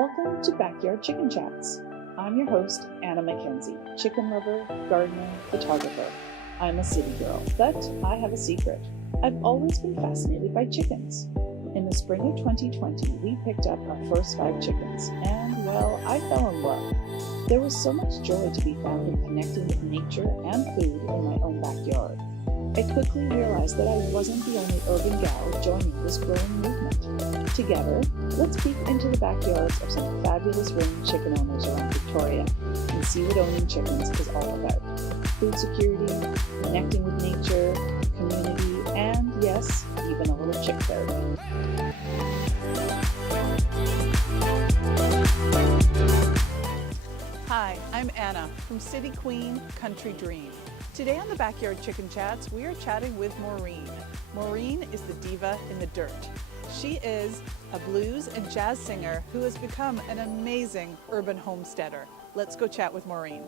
Welcome to Backyard Chicken Chats. I'm your host, Anna Mackenzie, chicken lover, gardener, photographer. I'm a city girl, but I have a secret. I've always been fascinated by chickens. In the spring of 2020, we picked up our first 5 chickens, and, well, I fell in love. There was so much joy to be found in connecting with nature and food in my own backyard. I quickly realized that I wasn't the only urban gal joining this growing movement. Together, let's peek into the backyards of some fabulous range chicken owners around Victoria and see what owning chickens is all about. Food security, connecting with nature, community, and yes, even a little chick therapy. Hi, I'm Anna from City Queen, Country Dream. Today on the Backyard Chicken Chats, we are chatting with Maureen. Maureen is the diva in the dirt. She is a blues and jazz singer who has become an amazing urban homesteader. Let's go chat with Maureen.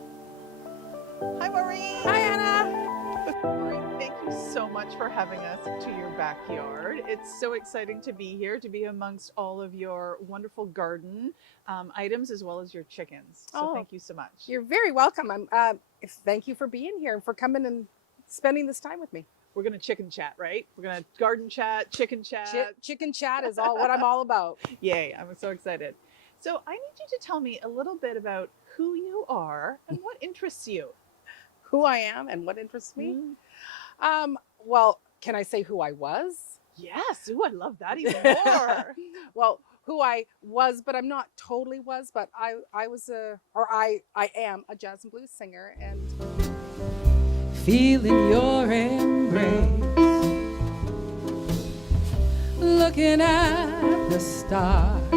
Hi, Maureen. Hi, Anna. Maureen, thank you so much for having us to your backyard. It's so exciting to be here, to be amongst all of your wonderful garden items as well as your chickens. So thank you so much. You're very welcome. Thank you for being here and for coming and spending this time with me. We're going to chicken chat, right? We're going to garden chat, chicken chat. Chicken chat is what I'm all about. Yay, I'm so excited. So I need you to tell me a little bit about who you are and what interests you. Who I am and what interests me? Well, can I say who I was? Yes. Ooh, I love that even more. Well, who I was, but I'm not totally was, but I am a jazz and blues singer, and feeling your embrace, looking at the stars.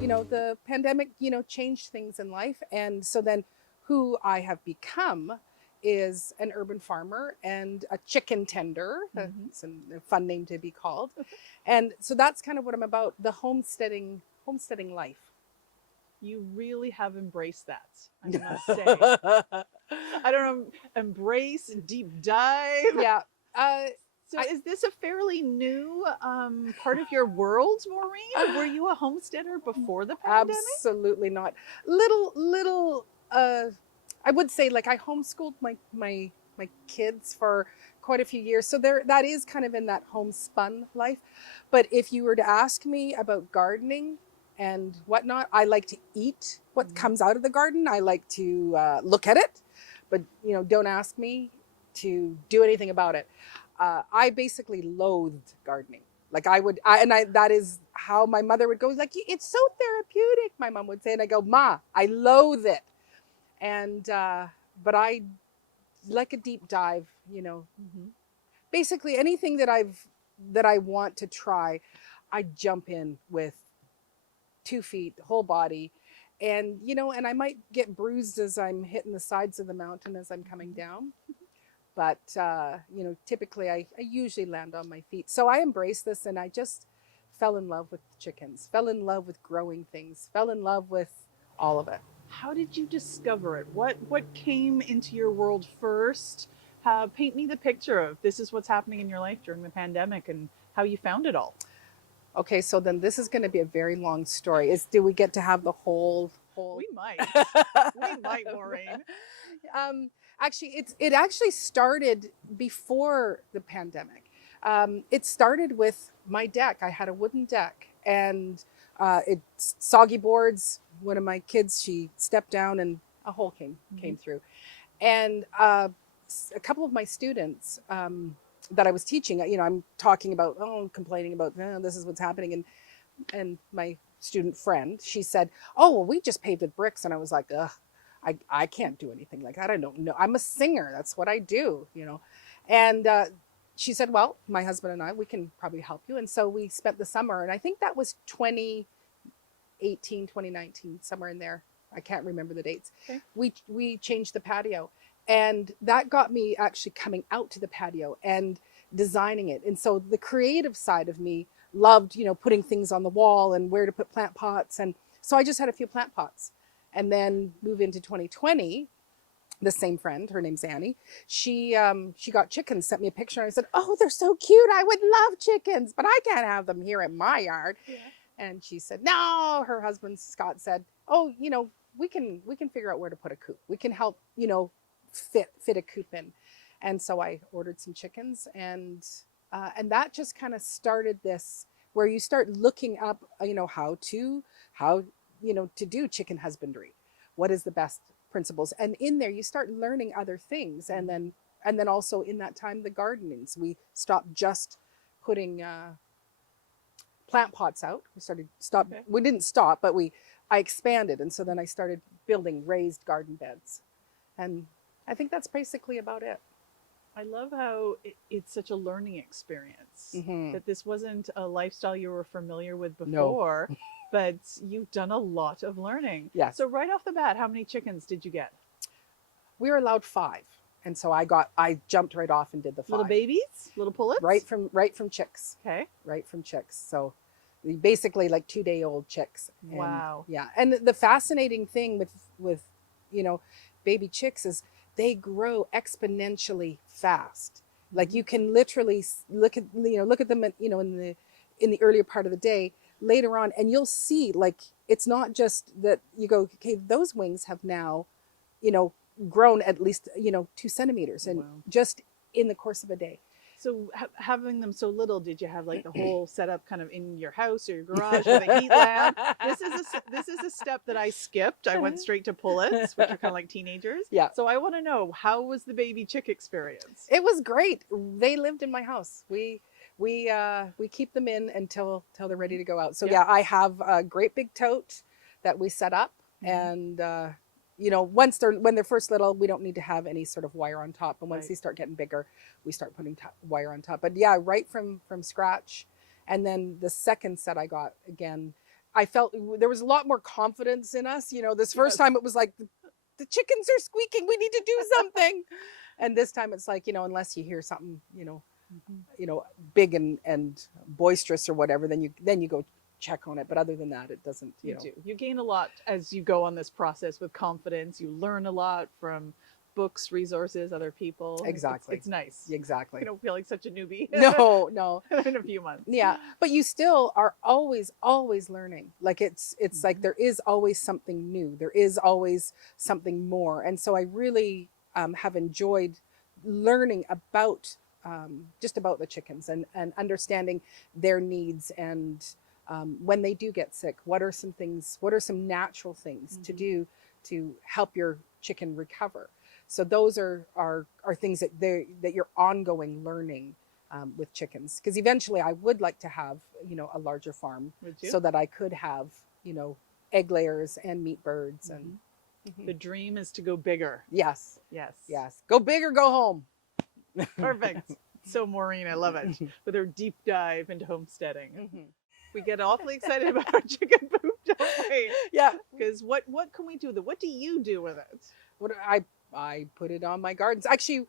You know, the pandemic, changed things in life, and so then who I have become is an urban farmer and a chicken tender. It's a fun name to be called. And so that's kind of what I'm about, the homesteading life. You really have embraced that, I must say. I don't know, embrace, deep dive. Yeah. So is this a fairly new part of your world, Maureen? Or were you a homesteader before the pandemic? Absolutely not. Little I would say, like, I homeschooled my kids for quite a few years. So that is kind of in that homespun life. But if you were to ask me about gardening and whatnot, I like to eat what comes out of the garden. I like to look at it, but don't ask me to do anything about it. I basically loathed gardening. Like that is how my mother would go, like, it's so therapeutic, my mom would say. And I go, Ma, I loathe it. And, but I like a deep dive, basically anything that I want to try, I jump in with 2 feet, whole body. And, and I might get bruised as I'm hitting the sides of the mountain as I'm coming down. But, typically I usually land on my feet. So I embrace this, and I just fell in love with chickens, fell in love with growing things, fell in love with all of it. How did you discover it? What came into your world first? Paint me the picture of this is what's happening in your life during the pandemic and how you found it all. Okay, so then this is going to be a very long story. Do we get to have the whole? We might. We might, Maureen. Actually, it actually started before the pandemic. It started with my deck. I had a wooden deck, and it's soggy boards. One of my kids, she stepped down and a hole came through. And a couple of my students that I was teaching, I'm talking about, complaining about, this is what's happening. And my student friend, she said, oh, well, we just paved with bricks. And I was like, ugh, I can't do anything like that. I don't know. I'm a singer. That's what I do, And she said, well, my husband and I, we can probably help you. And so we spent the summer, and I think that was 2018, 2019, somewhere in there. I can't remember the dates. Okay. We changed the patio, and that got me actually coming out to the patio and designing it. And so the creative side of me loved, putting things on the wall and where to put plant pots. And so I just had a few plant pots. And then move into 2020, the same friend, her name's Annie, she got chickens, sent me a picture, and I said, oh, they're so cute. I would love chickens, but I can't have them here in my yard. Yeah. And she said, no, her husband, Scott, said, oh, we can figure out where to put a coop. We can help, fit a coop in. And so I ordered some chickens, and that just kind of started this, where you start looking up, how to do chicken husbandry. What is the best principles? And in there, you start learning other things. And then also in that time, the gardenings, we stopped just putting plant pots out. We didn't stop, but I expanded. And so then I started building raised garden beds. And I think that's basically about it. I love how it's such a learning experience, that this wasn't a lifestyle you were familiar with before, no. But you've done a lot of learning. Yes. So right off the bat, how many chickens did you get? We were allowed 5. And so I jumped right off and did the 5. Little babies? Little pullets? Right from chicks. Okay. Right from chicks. So basically like 2-day-old chicks. Wow. Yeah. And the fascinating thing with baby chicks is they grow exponentially fast. Like you can literally look at them in the earlier part of the day, later on, and you'll see, like, it's not just that you go, okay, those wings have now, grown at least, 2 centimeters, and just in the course of a day. So having them so little, did you have like the whole setup kind of in your house or your garage with a heat lamp? This is a step that I skipped. I went straight to pullets, which are kind of like teenagers. Yeah. So I want to know, how was the baby chick experience? It was great. They lived in my house. We keep them in until they're ready to go out. So yeah, I have a great big tote that we set up, and when they're first little, we don't need to have any sort of wire on top. And once they start getting bigger, we start putting wire on top. But yeah, right from scratch. And then the second set I got, again, I felt there was a lot more confidence in us. This first time it was like, the chickens are squeaking, we need to do something. And this time it's like, unless you hear something, big and boisterous or whatever, then you go check on it. But other than that, it doesn't, You gain a lot as you go on this process with confidence. You learn a lot from books, resources, other people. Exactly. It's nice. Exactly. You don't feel like such a newbie. No. In a few months. Yeah. But you still are always learning. Like it's like there is always something new. There is always something more. And so I really have enjoyed learning about just about the chickens and understanding their needs, and when they do get sick, what are some natural things to do to help your chicken recover. So those are things that you're ongoing learning with chickens. Because eventually I would like to have, a larger farm so that I could have, egg layers and meat birds. And the dream is to go bigger. Yes. Go big or go home. Perfect. So Maureen, I love it, with her deep dive into homesteading. We get awfully excited about our chicken poop, don't we? Yeah. Because what can we do with it? What do you do with it? What I put it on my gardens. Actually,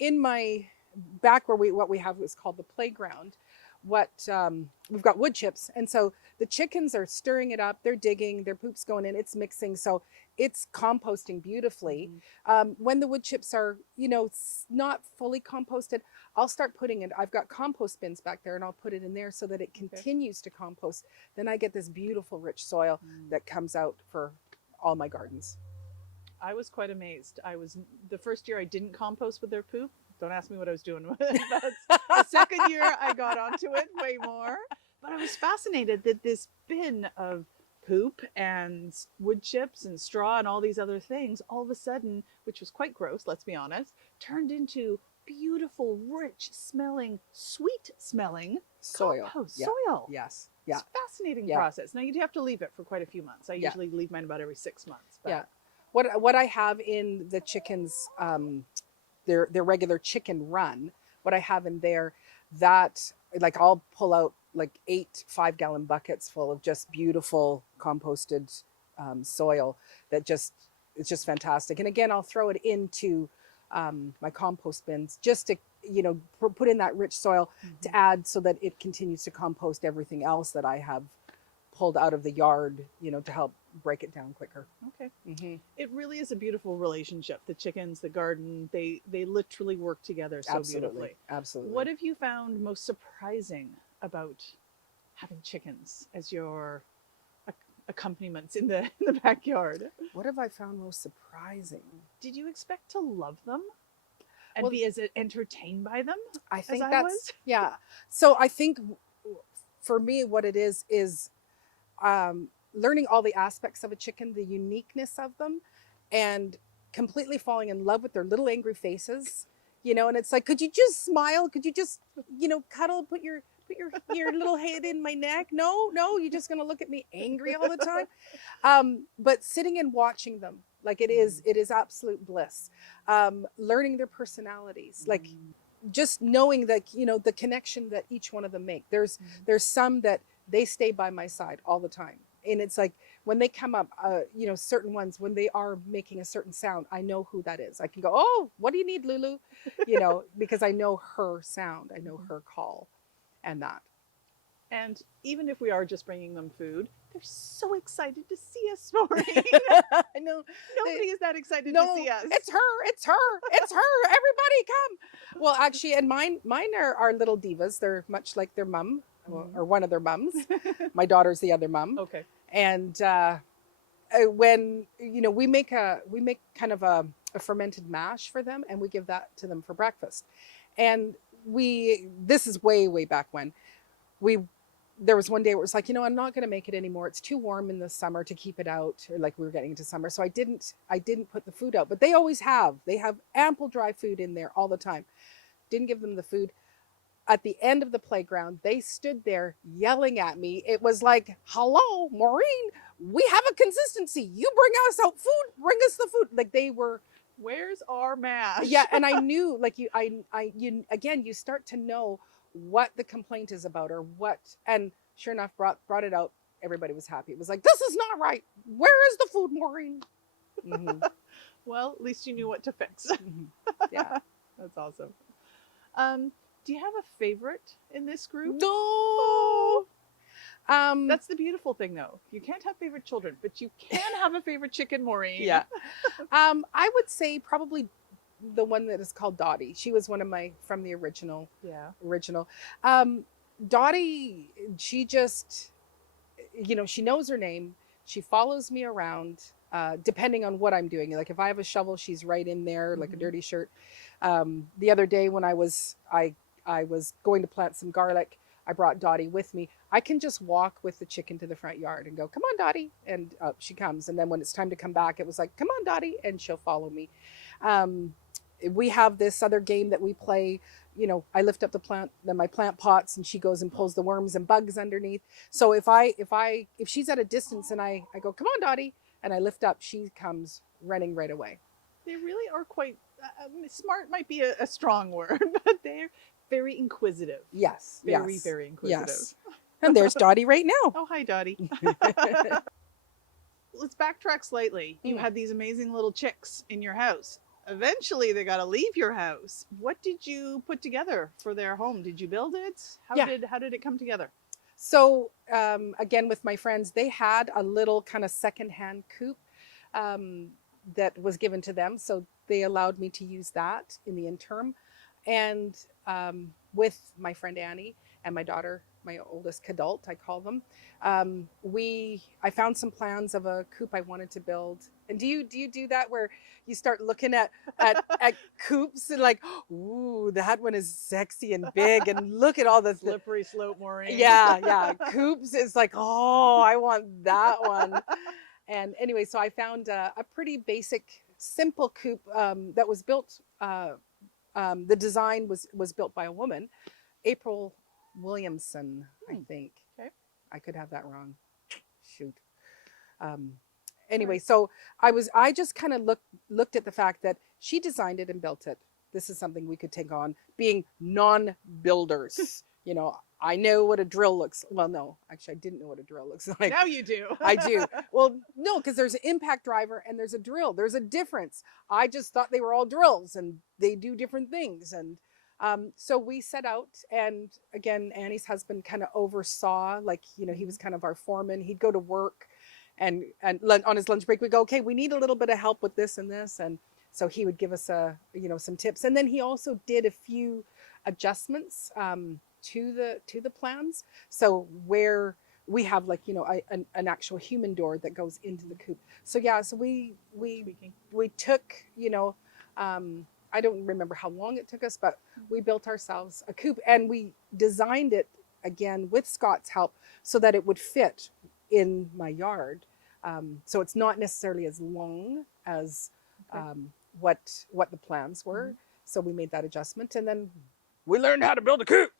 in my back where what we have is called the playground. We've got wood chips, and so the chickens are stirring it up. They're digging, their poop's going in. It's mixing, so it's composting beautifully. When the wood chips are, not fully composted, I'll start putting it. I've got compost bins back there, and I'll put it in there so that it continues to compost. Then I get this beautiful, rich soil that comes out for all my gardens. I was quite amazed. The first year I didn't compost with their poop. Don't ask me what I was doing with it. But the second year I got onto it way more. But I was fascinated that this bin of poop and wood chips and straw and all these other things, all of a sudden, which was quite gross, let's be honest, turned into beautiful, rich smelling, sweet smelling soil. Soil. Yes. Yeah. It's a fascinating process. Now you'd have to leave it for quite a few months. I usually leave mine about every 6 months. But. Yeah. What I have in the chickens, their regular chicken run, what I have in there, that like I'll pull out like 8 5-gallon buckets full of just beautiful composted soil that it's just fantastic. And again, I'll throw it into my compost bins just to put in that rich soil to add so that it continues to compost everything else that I have pulled out of the yard, to help break it down quicker. Okay. It really is a beautiful relationship. The chickens, the garden, they literally work together so beautifully. Absolutely. What have you found most surprising about having chickens as your accompaniments in the backyard? What have I found most surprising? Did you expect to love them and Well, be as entertained by them I think as I that's was? yeah. So I think for me, what it is learning all the aspects of a chicken, the uniqueness of them, and completely falling in love with their little angry faces. And it's like, could you just smile? Could you just, cuddle, put your little head in my neck? No, you're just gonna look at me angry all the time. But sitting and watching them, like it is absolute bliss. Learning their personalities, like just knowing that the connection that each one of them make. There's some that they stay by my side all the time, and it's like when they come up, certain ones, when they are making a certain sound, I know who that is. I can go, oh, what do you need, Lulu? Because I know her sound, I know her call, and that. And even if we are just bringing them food, they're so excited to see us, Maureen. I know. Nobody is that excited to see us. It's her. Everybody come. Well, actually, and mine are little divas. They're much like their mom, or one of their mums. My daughter's the other mum. Okay. And when we make kind of a fermented mash for them, and we give that to them for breakfast. And this is way back when there was one day where it was like, I'm not going to make it anymore. It's too warm in the summer to keep it out. Or like we were getting into summer. So I didn't put the food out, but they always have. They have ample dry food in there all the time. Didn't give them the food. At the end of the playground, they stood there yelling at me. It was like, hello, Maureen, we have a consistency. You bring us out food, bring us the food. Like they were, where's our mash? Yeah. And I knew, like you start to know what the complaint is about or what, and sure enough, brought it out. Everybody was happy. It was like, this is not right. Where is the food, Maureen? Mm-hmm. Well, at least you knew what to fix. Mm-hmm. Yeah. That's awesome. Do you have a favorite in this group? No. That's the beautiful thing, though. You can't have favorite children, but you can have a favorite chicken, Maureen. Yeah. I would say probably the one that is called Dottie. She was one of from the original. Yeah. Original. Dottie, she just, she knows her name. She follows me around, depending on what I'm doing. Like if I have a shovel, she's right in there, like a dirty shirt. The other day when I was going to plant some garlic, I brought Dottie with me. I can just walk with the chicken to the front yard and go, come on, Dottie. And she comes. And then when it's time to come back, it was like, come on, Dottie. And she'll follow me. We have this other game that we play. I lift up my plant pots, and she goes and pulls the worms and bugs underneath. So if she's at a distance and I go, come on, Dottie, and I lift up, she comes running right away. They really are quite smart. Might be a strong word, but they're very inquisitive. Yes. Very inquisitive. Yes. And there's Dottie right now. Oh, hi, Dottie. Let's backtrack slightly. You had these amazing little chicks in your house. Eventually, they got to leave your house. What did you put together for their home? Did you build it? How did it come together? So again, with my friends, they had a little kind of secondhand coop that was given to them. So they allowed me to use that in the interim. And with my friend Annie and my daughter, my oldest Kadult, I call them, I found some plans of a coop I wanted to build. And do you do that where you start looking at coops and like, ooh, that one is sexy and big, and look at all the slippery slope, Maureen. Yeah. Coops is like, oh, I want that one. And anyway, so I found a pretty basic, simple coop that was built. The design was built by a woman, April Williamson, I think. Okay. I could have that wrong. Shoot. Anyway, so I just kind of looked at the fact that she designed it and built it. This is something we could take on, being non-builders. I know what a drill looks. Well, no, actually, I didn't know what a drill looks like. Now you do. I do. Well, no, because there's an impact driver and there's a drill. There's a difference. I just thought they were all drills and they do different things. And so we set out, and again, Annie's husband kind of oversaw, like, he was kind of our foreman. He'd go to work, and on his lunch break, we'd go, okay, we need a little bit of help with this and this. And so he would give us some tips. And then he also did a few adjustments. to the plans. So where we have like, you know, an actual human door that goes into the coop. So yeah, so we took, you know, I don't remember how long it took us, but we built ourselves a coop, and we designed it again with Scott's help so that it would fit in my yard. So it's not necessarily as long as what the plans were. So we made that adjustment, and then we learned how to build a coop.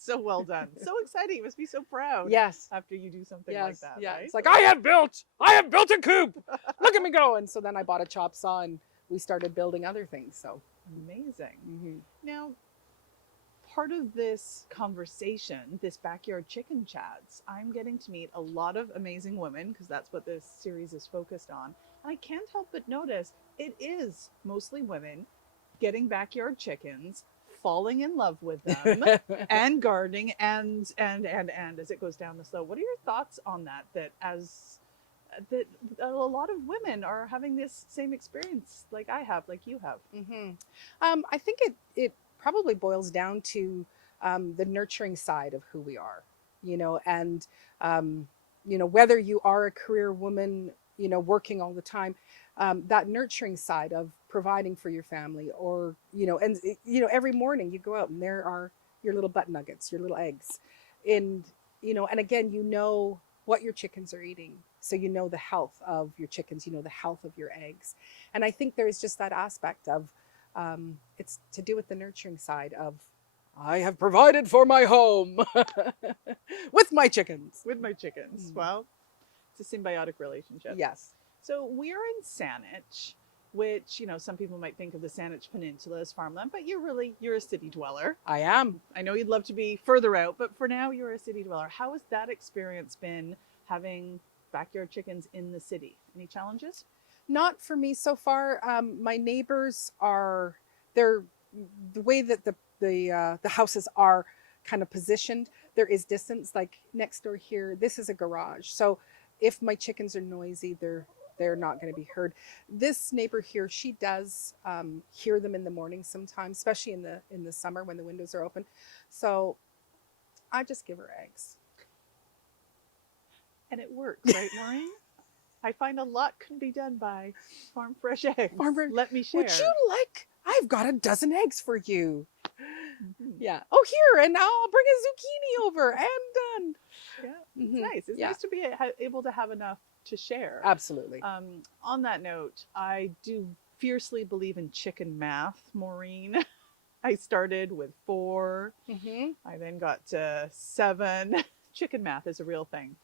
So well done. So exciting. You must be so proud. Yes. After you do something Yes. like that. Yeah. Right? It's like, I have built a coop. Look at me go. And so then I bought a chop saw and we started building other things. So amazing. Now, part of this conversation, this backyard chicken chats, I'm getting to meet a lot of amazing women, because that's what this series is focused on. And I can't help but notice it is mostly women getting backyard chickens, falling in love with them, and gardening, and as it goes down the slope. What are your thoughts on that? That a lot of women are having this same experience like I have, like you have. I think it probably boils down to the nurturing side of who we are, you know, and you know, whether you are a career woman, you know, working all the time, that nurturing side of providing for your family, or, you know, and, you know, every morning you go out and there are your little butt nuggets, your little eggs. And, you know, and again, you know what your chickens are eating. So you know the health of your chickens, you know the health of your eggs. And I think there's just that aspect of, it's to do with the nurturing side of, I have provided for my home with my chickens. With my chickens. Well, it's a symbiotic relationship. Yes. So we're in Saanich, which, you know, some people might think of the Saanich Peninsula as farmland, but you're a city dweller. I am. I know you'd love to be further out, but for now you're a city dweller. How has that experience been, having backyard chickens in the city? Any challenges? Not for me so far. My neighbors they're the way that the houses are kind of positioned. There is distance. Like next door here, this is a garage. So if my chickens are noisy, they're not going to be heard. This neighbor here, she does hear them in the morning sometimes, especially in the summer when the windows are open. So I just give her eggs. And it works, right, Maureen? I find a lot can be done by farm fresh eggs. Let me share. Would you like? I've got a dozen eggs for you. Yeah. Oh, here, and I'll bring a zucchini over. And done. Yeah, it's nice. It's nice to be able to have enough to share. Absolutely. On that note, I do fiercely believe in chicken math, Maureen. I started with 4. I then got to 7. Chicken math is a real thing.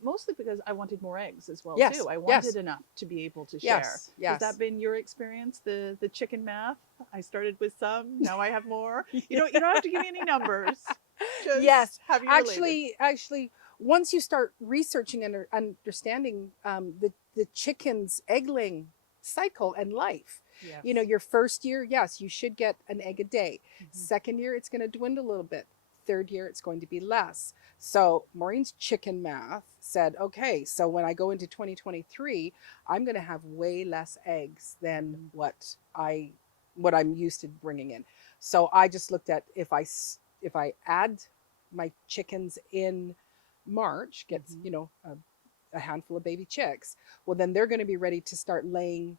Mostly because I wanted more eggs as well, too. I wanted enough to be able to share. Yes. Has that been your experience, the chicken math? I started with some, now I have more. You don't have to give me any numbers. Just yes. have you Actually, once you start researching and understanding the chicken's egg-laying cycle and life, you know, your first year, yes, you should get an egg a day. Second year, it's going to dwindle a little bit. Third year, it's going to be less. So Maureen's chicken math said, okay, so when I go into 2023, I'm going to have way less eggs than what I'm used to bringing in. So I just looked at if I add my chickens in March, gets you know a handful of baby chicks, well then they're going to be ready to start laying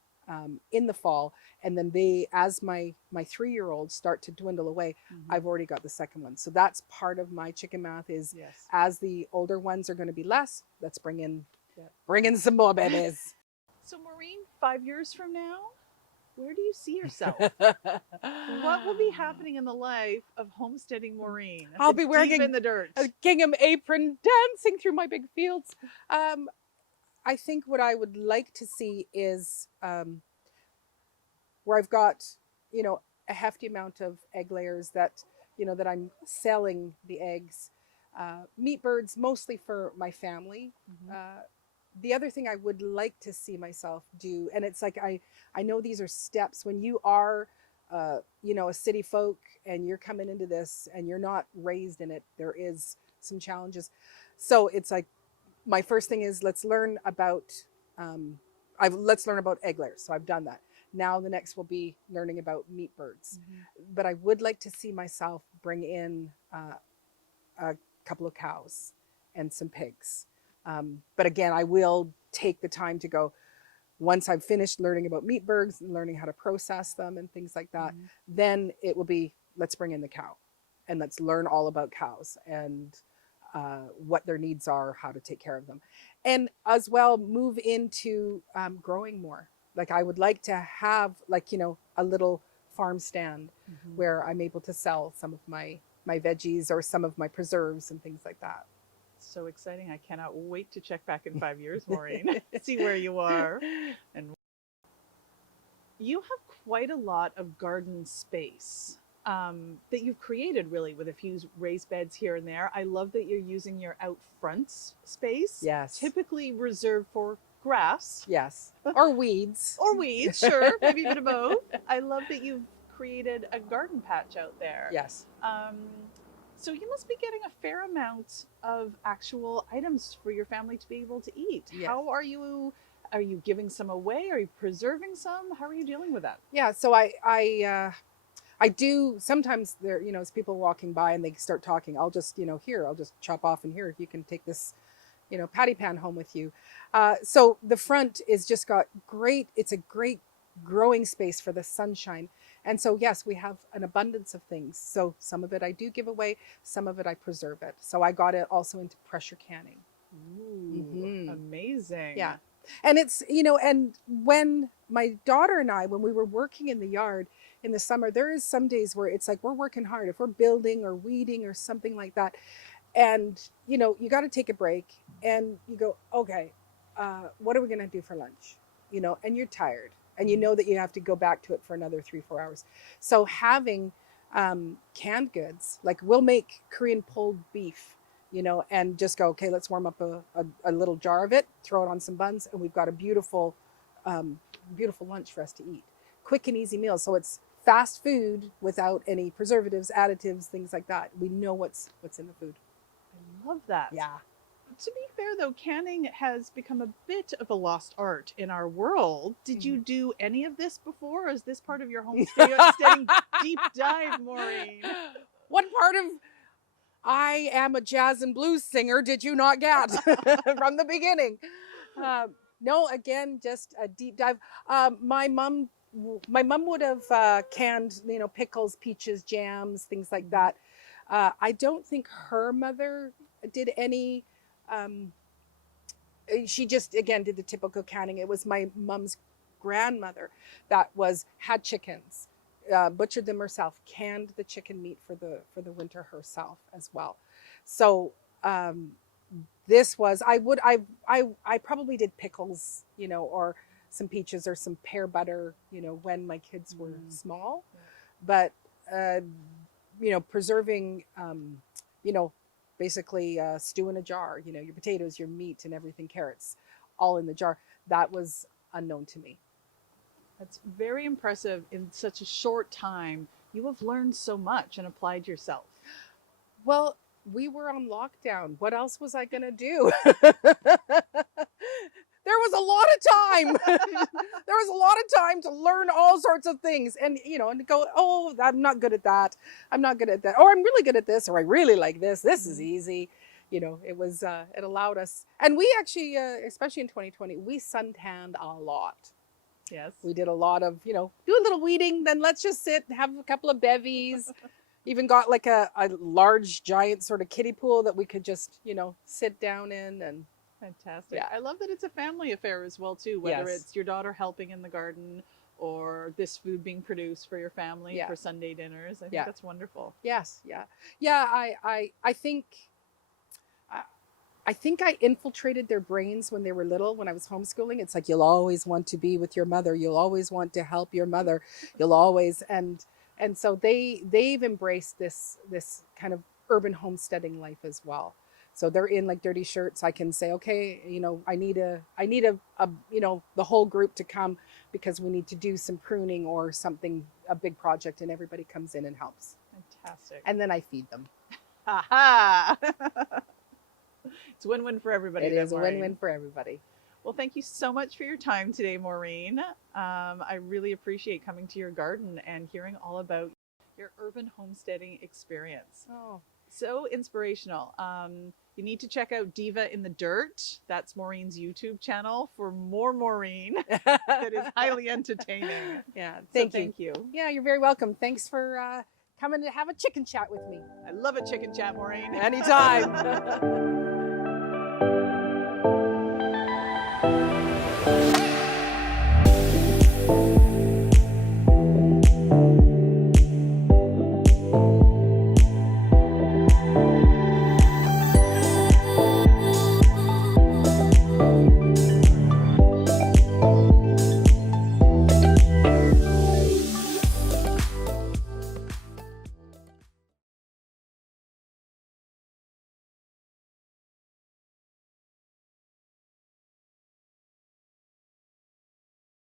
in the fall, and then as my 3-year-olds start to dwindle away, I've already got the second one. So that's part of my chicken math is as the older ones are going to be less, let's bring in some more babies. So Maureen, 5 years from now, where do you see yourself? What will be happening in the life of homesteading Maureen? I'll be wearing Diva in the dirt, a gingham apron, dancing through my big fields. I think what I would like to see is where I've got, you know, a hefty amount of egg layers that, you know, that I'm selling the eggs, meat birds, mostly for my family. The other thing I would like to see myself do, and it's like, I know these are steps when you are, you know, a city folk and you're coming into this and you're not raised in it, there is some challenges. So it's like, my first thing is let's learn about egg layers. So I've done that. Now the next will be learning about meat birds. But I would like to see myself bring in a couple of cows and some pigs. But again, I will take the time to go, once I've finished learning about meat birds and learning how to process them and things like that, then it will be, let's bring in the cow and let's learn all about cows and what their needs are, how to take care of them. And as well, move into growing more. Like I would like to have like, you know, a little farm stand where I'm able to sell some of my veggies or some of my preserves and things like that. So exciting. I cannot wait to check back in 5 years, Maureen, see where you are. And you have quite a lot of garden space that you've created, really, with a few raised beds here and there. I love that you're using your out front space. Yes. Typically reserved for grass. Yes. Or weeds. Or weeds, sure. Maybe a bit of both. I love that you've created a garden patch out there. Yes. So you must be getting a fair amount of actual items for your family to be able to eat. Yes. How are you giving some away? Are you preserving some? How are you dealing with that? Yeah. So I do sometimes there, you know, as people walking by and they start talking, I'll just, you know, I'll just chop off in here. If you can take this, you know, patty pan home with you. So the front is just got great. It's a great growing space for the sunshine. And so, yes, we have an abundance of things. So some of it I do give away, some of it I preserve it. So I got it also into pressure canning. Ooh, amazing. Yeah. And it's, you know, and when my daughter and I, when we were working in the yard in the summer, there is some days where it's like we're working hard. If we're building or weeding or something like that, and, you know, you got to take a break and you go, okay, what are we going to do for lunch? You know, and you're tired. And you know that you have to go back to it for another 3-4 hours. So having canned goods, like we'll make Korean pulled beef, you know, and just go, okay, let's warm up a little jar of it, throw it on some buns, and we've got a beautiful, beautiful lunch for us to eat. Quick and easy meals. So it's fast food without any preservatives, additives, things like that. We know what's in the food. I love that. Yeah. To be fair, though, canning has become a bit of a lost art in our world. Did you do any of this before? Or is this part of your homesteading deep dive, Maureen? What part of I am a jazz and blues singer did you not get from the beginning? No, again, just a deep dive. My mom would have canned, you know, pickles, peaches, jams, things like that. I don't think her mother did any. She just, again, did the typical canning. It was my mom's grandmother that had chickens, butchered them herself, canned the chicken meat for the winter herself as well. So this was, I probably did pickles, you know, or some peaches or some pear butter, you know, when my kids were small. But you know, preserving, you know, basically stew in a jar, you know, your potatoes, your meat and everything, carrots, all in the jar. That was unknown to me. That's very impressive. In such a short time, you have learned so much and applied yourself. Well, we were on lockdown. What else was I going to do? There was a lot of time. There was a lot of time to learn all sorts of things and, you know, and go, oh, I'm not good at that. I'm not good at that. Or I'm really good at this. Or I really like this. This is easy. You know, it was, it allowed us. And we actually, especially in 2020, we suntanned a lot. Yes. We did a lot of, you know, do a little weeding. Then let's just sit and have a couple of bevies. Even got like a large, giant sort of kiddie pool that we could just, you know, sit down in and. Fantastic. Yeah. I love that it's a family affair as well, too, whether Yes. it's your daughter helping in the garden or this food being produced for your family for Sunday dinners. I think that's wonderful. Yes. Yeah. Yeah. I think I infiltrated their brains when they were little, when I was homeschooling. It's like, you'll always want to be with your mother. You'll always want to help your mother. You'll always, and so they've embraced this kind of urban homesteading life as well. So they're in like dirty shirts. I can say, okay, you know, I need a you know, the whole group to come because we need to do some pruning or something, a big project, and everybody comes in and helps. Fantastic. And then I feed them. Ha ha! It's win-win for everybody. It is a win-win for everybody. Well, thank you so much for your time today, Maureen. I really appreciate coming to your garden and hearing all about your urban homesteading experience. Oh, So inspirational. You need to check out Diva in the Dirt. That's Maureen's YouTube channel for more Maureen. That is highly entertaining. yeah. So Thank you. thank you. Yeah, you're very welcome. Thanks for coming to have a chicken chat with me. I love a chicken chat, Maureen. Anytime.